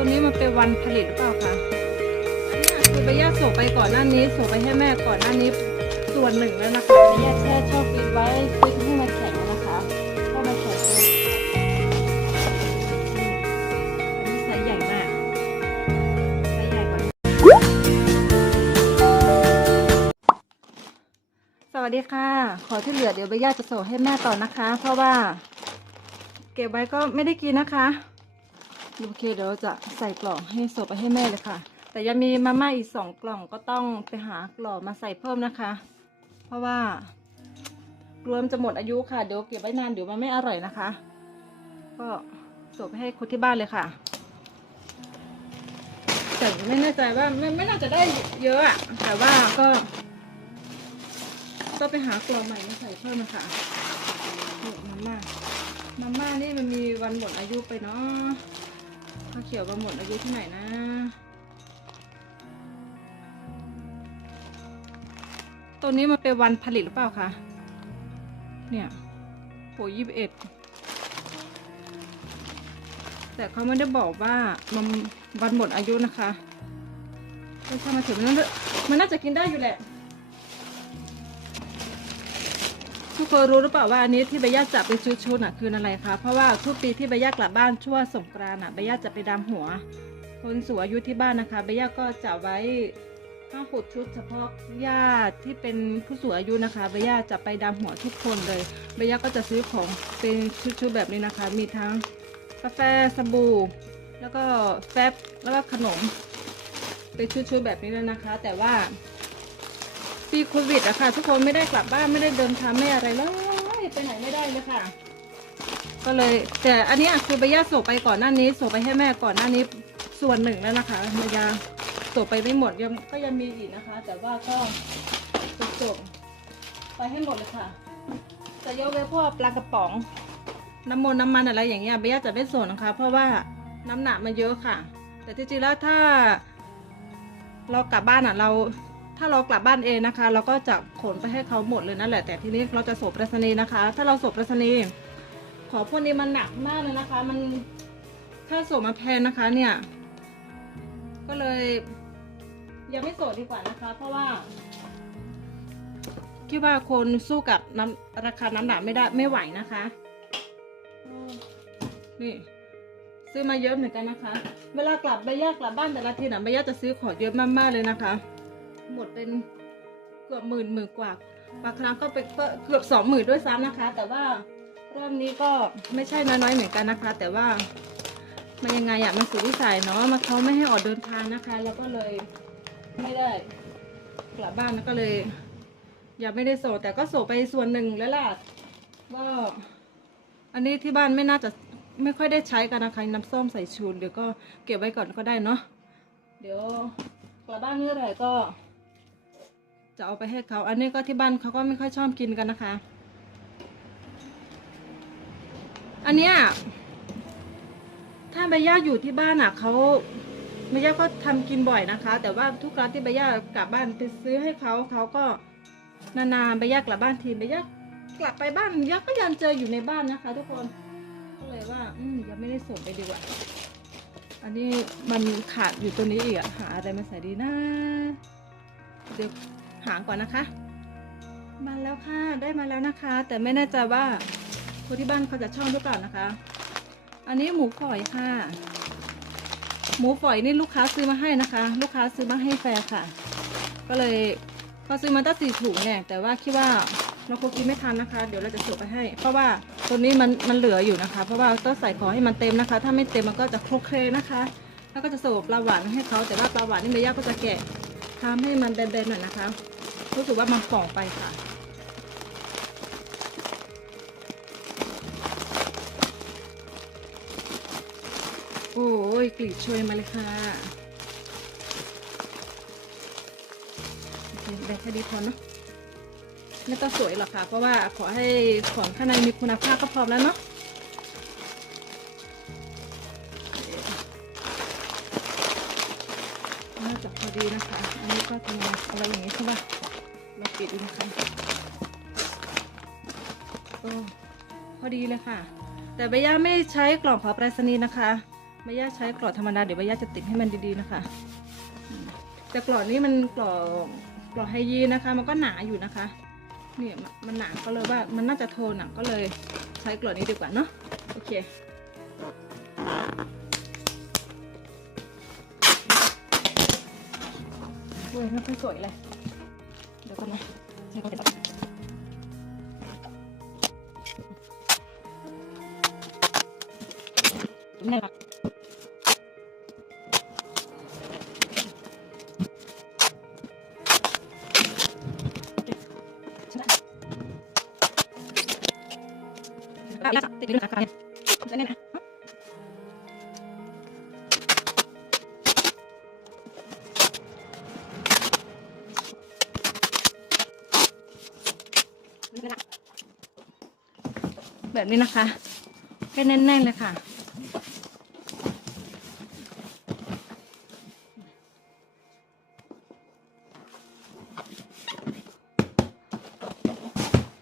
ตัวนี้มันเป็นวันผลิตหรือเปล่าคะเนี่ยคือไปย่าส่งไปก่อนหน้านี้ส่งไปให้แม่ก่อนหน้านี้ส่วนหนึ่งแล้วนะคะไปย่าแช่ช่องฟิตไว้ฟิตให้มันแข็งนะคะก็มาแข็งเลยอันนี้ไซส์ใหญ่มากไซส์ใหญ่กว่าสวัสดีค่ะ ขอที่เหลือเดี๋ยวใบย่าจะส่งให้แม่ต่อนะคะ เพราะว่า เก็บไว้ก็ไม่ได้กินนะคะ โอเคเดี๋ยวจะใส่กล่องให้ส่งไปให้แม่เลยค่ะ แต่ยังมีมาม่าอีกสองกล่องก็ต้องไปหากล่องมาใส่เพิ่มนะคะ เพราะว่ารวมจะหมดอายุค่ะเดี๋ยวเก็บไว้นานเดี๋ยวมันไม่อร่อยนะคะ ก็ส่งไปให้คนที่บ้านเลยค่ะแต่ไม่แน่ใจว่าไม่ไม่น่าจะได้เยอะอะแต่ว่าก็ก็ไปหากล่องใหม่มาใส่เพิ่มนะคะมาม่ามาม่านี่มันมีวันหมดอายุไปเนาะ ข้าเขียวก็หมดอายุที่ไหนนะ ตัวนี้มันเป็นวันผลิตหรือเปล่าคะ เนี่ยโหยี่สิบเอ็ด แต่เขาไม่ได้บอกว่ามันวันหมดอายุนะคะไม่ใช่มาถึงมันมันน่าจะกินได้อยู่แหละ ทุกคนรู้หรือเปล่าว่าอันนี้ที่ใบย่าจับเป็นชุดๆน่ะคืออะไรคะเพราะว่าทุกปีที่ใบย่ากลับบ้านช่วงสงกรานต์น่ะใบย่าจะไปดำหัว คนสูงอายุที่บ้านนะคะใบย่าก็จะไว้ห้าหดชุดเฉพาะญาติที่เป็นผู้สูงอายุนะคะใบย่าจะไปดำหัวทุกคนเลยใบย่าก็จะซื้อของเป็นชุดๆแบบนี้นะคะ มีทั้งกาแฟสบู่ แล้วก็แฟบแล้วก็ขนม เป็นชุดๆแบบนี้เลยนะคะ แต่ว่า ปีโควิดอะค่ะ ทุกคนไม่ได้กลับบ้านไม่ได้เดินทางไม่อะไรเลยไปไหนไม่ได้เลยค่ะ ก็เลย แต่อันนี้คือใบย่าส่งไปก่อนหน้านี้ส่งไปให้แม่ก่อนหน้านี้ส่วนหนึ่งแล้วนะคะใบยาส่งไปไม่หมดยังก็ยังมีอีกนะคะ แต่ว่าก็จะส่งไปให้หมดเลยค่ะแต่ยกเว้นพวกปลากระป๋อง น้ำมันน้ำมันอะไรอย่างเงี้ยใบย่าจะไม่ส่งนะคะ เพราะว่าน้ำหนักมันเยอะค่ะ แต่จริงๆแล้วถ้าเรากลับบ้านอะเรา ถ้าเรากลับบ้านเองนะคะ เราก็จะขนไปให้เขาหมดเลยนั่นแหละ แต่ทีนี้เราจะส่งไปรษณีย์นะคะ ถ้าเราส่งไปรษณีย์ของพวกนี้มันหนักมากเลยนะคะ มันถ้าส่งมาแพงนะคะเนี่ย ก็เลย ยังไม่ส่งดีกว่านะคะ เพราะว่าคิดว่าคนสู้กับน้ำราคาน้ำหนักไม่ได้ไม่ไหวนะคะนี่ซื้อมาเยอะเหมือนกันนะคะ เวลากลับใบย่ากลับบ้านแต่ละทีน่ะใบย่าจะซื้อของเยอะมากๆเลยนะคะ หมดเป็นเกือบหมื่นหมื่นกว่าบางครั้งก็เป็นเกือบสองหมื่นด้วยซ้ำนะคะ แต่ว่ารอบนี้ก็ไม่ใช่น้อยๆเหมือนกันนะคะ แต่ว่ามันยังไงอะมันสุดวิสัยเนาะมาเขาไม่ให้ออกเดินทางนะคะ แล้วก็เลยไม่ได้กลับบ้านแล้วก็เลยยังไม่ได้ส่งแต่ก็ส่งไปส่วนหนึ่งแล้วล่ะว่าอันนี้ที่บ้านไม่น่าจะไม่ค่อยได้ใช้กันนะคะน้ำส้มใส่ชูนเดี๋ยวก็เก็บไว้ก่อนก็ได้เนาะเดี๋ยวกลับบ้านเมื่อไหร่ก็ จะเอาไปให้เขา อันนี้ก็ที่บ้านเขาก็ไม่ค่อยชอบกินกันนะคะ อันเนี้ยถ้าใบย่าอยู่ที่บ้านอะเขาใบย่าก็ทำกินบ่อยนะคะ แต่ว่าทุกครั้งที่ใบย่ากลับบ้านไปซื้อให้เขาเขาก็นานๆใบย่ากลับบ้านทีใบย่ากลับไปบ้านย่าก็ยังเจออยู่ในบ้านนะคะ ทุกคนก็เลยว่า อืมยังไม่ได้ส่งไปดีกว่าอันนี้มันขาดอยู่ตัวนี้อีกอะหาอะไรมาใส่ดีนะเดี๋ยว หาก่อนนะคะ มาแล้วค่ะได้มาแล้วนะคะ แต่ไม่แน่ใจว่าคนที่บ้านเขาจะชอบหรือเปล่านะคะ อันนี้หมูฝอยค่ะ หมูฝอยนี่ลูกค้าซื้อมาให้นะคะ ลูกค้าซื้อมาให้แฟนค่ะ ก็เลยเขาซื้อมาตั้งสี่ถุงเนี่ยแต่ว่าคิดว่าเราคงกินไม่ทันนะคะ เดี๋ยวเราจะส่งไปให้ เพราะว่าตัวนี้มันมันเหลืออยู่นะคะ เพราะว่าต้องใส่ของให้มันเต็มนะคะ ถ้าไม่เต็มมันก็จะคลุกเคลนะคะ แล้วก็จะส่งปลาหวานให้เขาแต่ว่าปลาหวานนี่เมย่าก็จะแกะทำให้มันแบนๆหน่อยนะคะ รู้สึกว่ามันฝ่องไปค่ะโอ้ยกลีบช่วยมาเลยค่ะโอเคได้แค่ดีพอเนาะไม่ต้องสวยหรอกค่ะ เพราะว่าขอให้ของข้างในมีคุณภาพก็พอแล้วเนาะน่าจะพอดีนะคะ อันนี้ก็ทำอะไรอย่างนี้ใช่ปะ ปิดดูนะคะโอ้พอดีเลยค่ะ แต่ใบย่าไม่ใช้กล่องเผาไปรษณีย์นะคะใบใบหญ้าใช้กรอดธรรมดาเดี๋ยวใบหญ้าจะติดให้มันดีๆนะคะแต่กรอดนี้มันกรอดกรอดไฮยีนะคะ มันก็หนาอยู่นะคะเนี่ยมันหนาก็เลยว่ามันน่าจะโทนอะก็เลยใช้กรอดนี้ดีกว่าเนาะโอเคเว้ยไม่ค่อยสวยเลย เดี๋ย แบบนี้นะคะให้แน่นๆเลยค่ะ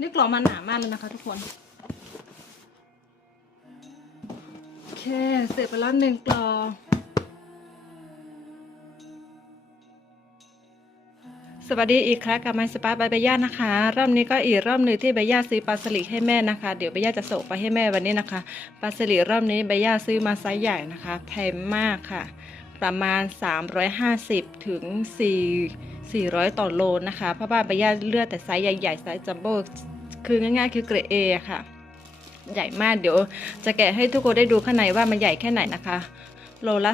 นี่กล่องมันหนามากเลยนะคะทุกคน โอเค เสร็จไปแล้วหนึ่งกล่อง สวัสดีอีกครั้งกับไมสปาบายใบย่านะคะรอบนี้ก็อีกรอบหนึ่งที่ใบย่าซื้อปลาสลิดให้แม่นะคะ เดี๋ยวใบย่าจะส่งไปให้แม่วันนี้นะคะปลาสลิดรอบนี้ใบย่าซื้อมาไซส์ใหญ่นะคะแพงมากค่ะ ประมาณ 350ถึง4 400 ต่อโลนะคะเพราะว่าใบย่าเลือกแต่ไซส์ใหญ่ๆไซส์จัมโบ้คือง่ายๆ คือเกรดเอค่ะ ใหญ่มากเดี๋ยวจะแกะให้ทุกคนได้ดูข้างในว่ามันใหญ่แค่ไหนนะคะ โลละ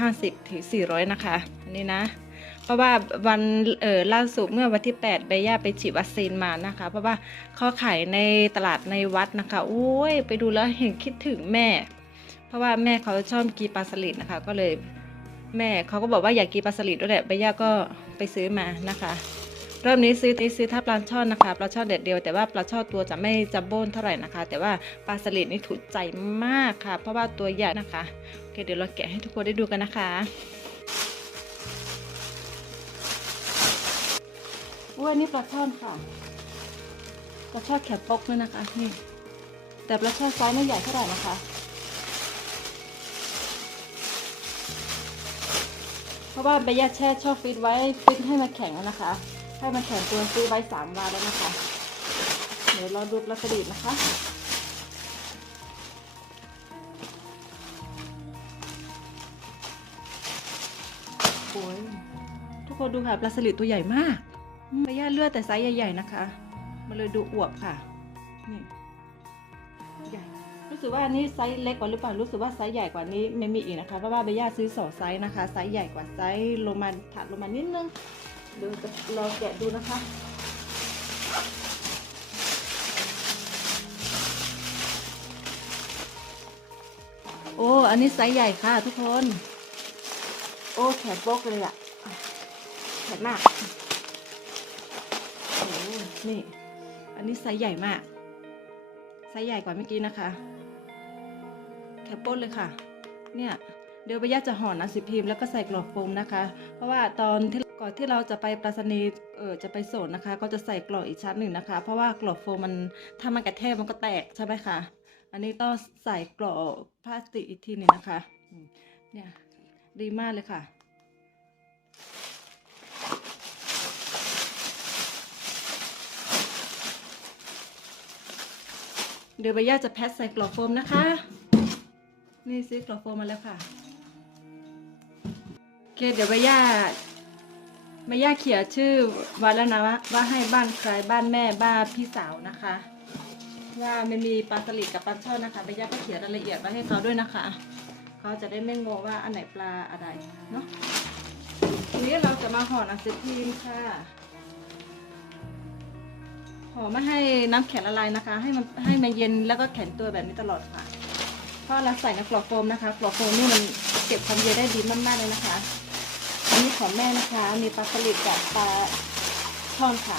350ถึง400 นะคะอันนี้นะ เพราะว่าวันเออล่าสุดเมื่อวันที่ 8 ใบย่าไปฉีดวัคซีนมานะคะ เพราะว่าเขาขายในตลาดในวัดนะคะ โอ้ยไปดูแล้วเห็นคิดถึงแม่ เพราะว่าแม่เขาชอบกินปลาสลิดนะคะ ก็เลยแม่เขาก็บอกว่าอยากกินปลาสลิดด้วยแหละใบย่าก็ไปซื้อมานะคะรอบนี้ซื้อซื้อถ้าปลาช่อนนะคะปลาช่อนเด็ดเดียวแต่ว่าปลาช่อนตัวจะไม่จับโบ้นเท่าไหร่นะคะ แต่ว่าปลาสลิดนี่ถูกใจมากค่ะ เพราะว่าตัวใหญ่นะคะโอเคเดี๋ยวเราแกะให้ทุกคนได้ดูกันนะคะ อุ้ยนนี่ปลาช่อนค่ะปลาช่อนแขนปกด้วยนะคะนี่ แต่ปลาช่อนไซส์ไม่ใหญ่เท่าไหร่นะคะเพราะว่าใบยาแช่ชอบฟิตไว้ฟิตให้มันแข็งอะนะคะ ให้มันแข็งตัวซื้อไว้สามวันแล้วนะคะ เดี๋ยวเราดูปลากระดิบนะคะโอ้ยทุกคนดูค่ะปลาสลิดตัวใหญ่มาก ใบหญ้าเลือดแต่ไซส์ใหญ่ๆนะคะ มันเลยดูอวบค่ะ นี่ใหญ่รู้สึกว่าอันนี้ไซส์เล็กกว่าหรือเปล่า รู้สึกว่าไซส์ใหญ่กว่านี้ไม่มีอีกนะคะ เพราะว่าใบหญ้าซื้อสองไซส์นะคะ ไซส์ใหญ่กว่าไซส์โรมันถัดลงมานิดนึง เดี๋ยวจะลองแกะดูนะคะโอ้ อันนี้ไซส์ใหญ่ค่ะทุกคน โอ้ แขนโป๊กเลยอะแขนมาก นี่ อันนี้ไซส์ใหญ่มาก ไซส์ใหญ่กว่าเมื่อกี้นะคะ แคปป้นเลยค่ะ เนี่ยเดี๋ยวใบย่าจะห่อหนังสือพิมพ์แล้วก็ใส่กรอบโฟมนะคะ เพราะว่าตอนที่ก่อนที่เราจะไปปรษณีย์เออจะไปส่งนะคะ ก็จะใส่กรอบอีกชั้นหนึ่งนะคะ เพราะว่ากรอบโฟมมันถ้ามันกระแทกมันก็แตกใช่ไหมคะอันนี้ต้องใส่กรอบพลาสติกอีกทีหนึ่งนะคะเนี่ยดีมากเลยค่ะ เดี๋ยวใบย่าจะแพ็คใส่กล่องโฟมนะคะ นี่ซื้อกล่องโฟมมาแล้วค่ะโอเคเดี๋ยวใบย่าใบย่าเขียนชื่อไว้แล้วนะว่าว่าให้บ้านใครบ้านแม่บ้านพี่สาวนะคะ ว่าไม่มีปลาสลิดกับปลาช่อนนะคะใบย่าก็เขียนรายละเอียดไว้ให้เขาด้วยนะคะ เขาจะได้ไม่งงว่าอันไหนปลาอะไรเนาะทีนี้เราจะมาห่อหนังสือพิมพ์ค่ะ อไม่ให้น้ำแข็งละลายนะคะ ให้มันให้มันเย็นแล้วก็แข็งตัวแบบนี้ตลอดค่ะ เพราะเราใส่ในกรอบโฟมนะคะกรอบโฟมนี่มันเก็บความเย็นได้ดีมากๆเลยนะคะ อันนี้ของแม่นะคะ มีปลาสลิดกับปลาช่อนค่ะ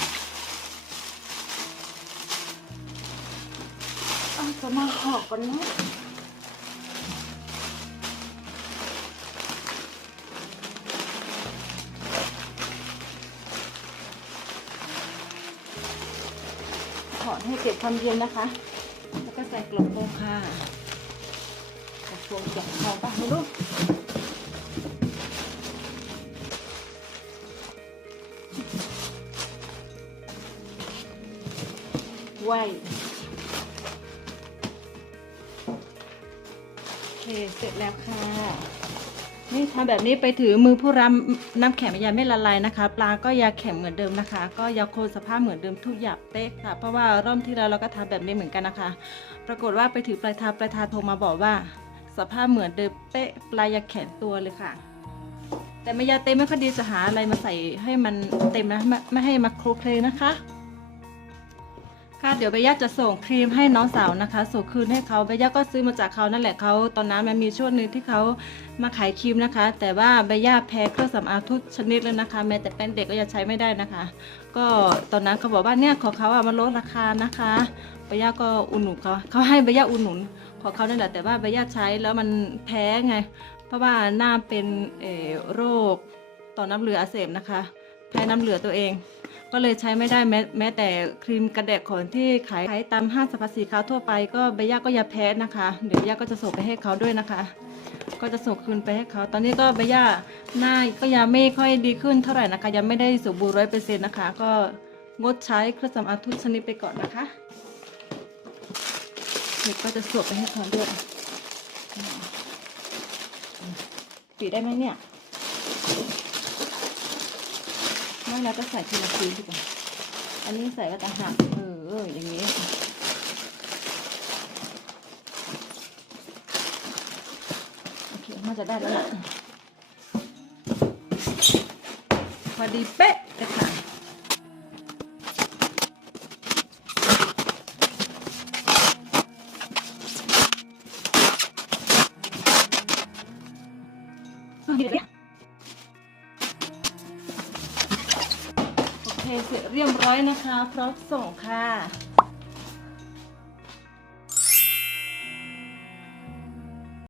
เอาจะมาห่อกันเนาะ ให้เก็บความเย็นนะคะ แล้วก็ใส่กล่องโฟมค่ะวงจับทองปะไม่รู้ไว้โอเค เสร็จแล้วค่ะ ทำแบบนี้ไปถือมือผู้รับน้ำแข็งยาไม่ละลายนะคะ ปลาก็ยาแข็งเหมือนเดิมนะคะ ก็ยาโคสภาพเหมือนเดิมทุกอย่างเป๊ะค่ะ เพราะว่ารอบที่แล้วเราก็ทำแบบนี้เหมือนกันนะคะ ปรากฏว่าไปถือปลายทาปลายทาโทรมาบอกว่า สภาพเหมือนเดิมเป๊ะปลายยาแข็งตัวเลยค่ะ แต่ไม่ยาเต็มไม่ค่อยดีจะหาอะไรมาใส่ให้มันเต็มนะไม่ไม่ให้มาคลุกเลยนะคะ ค่ะเดี๋ยวใบย่าจะส่งครีมให้น้องสาวนะคะส่งคืนให้เขาใบย่าก็ซื้อมาจากเขานั่นแหละเขาตอนนั้นมันมีช่วงหนึ่งที่เขามาขายครีมนะคะ แต่ว่าใบย่าแพ้เครื่องสำอางทุกชนิดเลยนะคะ แม้แต่แป้งเด็กก็ยังใช้ไม่ได้นะคะ ก็ตอนนั้นเขาบอกว่าเนี่ยขอเขาอะมาลดราคานะคะใบย่าก็อุดหนุนเขาเขาให้ใบย่าอุดหนุนขอเขานั่นแหละแต่ว่าใบย่าใช้แล้วมันแพ้ไง เพราะว่าหน้าเป็นโรคต่อน้ำเหลืออักเสบนะคะ แพ้น้ำเหลือตัวเอง ก็เลยใช้ไม่ได้แม้แม้แต่ครีมกันแดดขนที่ขายขายตามห้างสรรพสินค้าทั่วไป ก็ใบย่าก็อย่าแพ้นะคะ เดี๋ยวย่าก็จะส่งไปให้เขาด้วยนะคะ ก็จะส่งคืนไปให้เขา ตอนนี้ก็ใบย่าหน้าก็ยังไม่ค่อยดีขึ้นเท่าไหร่นะคะ ยังไม่ได้สมบูรณ์ร้อยเปอร์เซ็นต์นะคะ ก็งดใช้เครื่องสำอางทุกชนิดไปก่อนนะคะเดี๋ยวก็จะส่งไปให้เขาด้วยปิดได้ไหมเนี่ย ไม่แล้วก็ใส่ทีละชิ้นดีกว่าอันนี้ใส่ไว้ต่างหากเออเอออย่างนี้โอเคน่าจะได้แล้วล่ะพอดีเป๊ะเลยค่ะ เสร็จเรียบร้อยนะคะ พร้อมส่งค่ะ